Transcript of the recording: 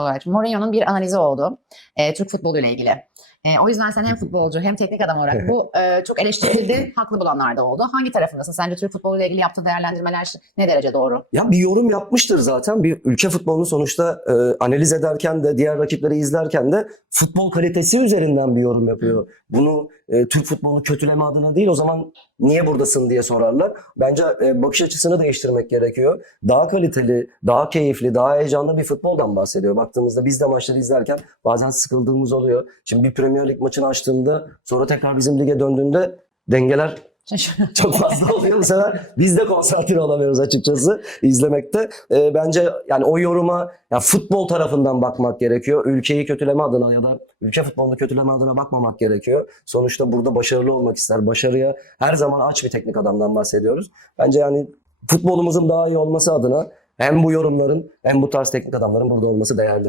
olarak Mourinho'nun bir analizi oldu e, Türk futbolu ile ilgili. E, o yüzden sen hem futbolcu hem teknik adam olarak bu e, çok eleştirildi, haklı bulanlar da oldu. Hangi tarafındasın? Sence Türk futbolu ile ilgili yaptığı değerlendirmeler ne derece doğru? Ya bir yorum yapmıştır zaten. Bir ülke futbolunu sonuçta e, analiz ederken de diğer rakipleri izlerken de futbol kalitesi üzerinden bir yorum yapıyor. Bunu e, Türk futbolunu kötüleme adına değil o zaman niye buradasın diye sorarlar. Bence e, bakış açısını değiştirmek gerekiyor. Daha kaliteli, daha keyifli, daha heyecanlı bir futboldan bahsediyor. Baktığımızda biz de maçları izlerken bazen sıkıldığımız oluyor. Şimdi bir Premier Lig maçını açtığında sonra tekrar bizim lige döndüğünde dengeler çok fazla oluyor bu sefer. Biz de konsantre olamıyoruz açıkçası izlemekte. Ee, bence yani o yoruma ya futbol tarafından bakmak gerekiyor. Ülkeyi kötüleme adına ya da ülke futbolunu kötüleme adına bakmamak gerekiyor. Sonuçta burada başarılı olmak ister. Başarıya her zaman aç bir teknik adamdan bahsediyoruz. Bence yani futbolumuzun daha iyi olması adına hem bu yorumların hem bu tarz teknik adamların burada olması değerli.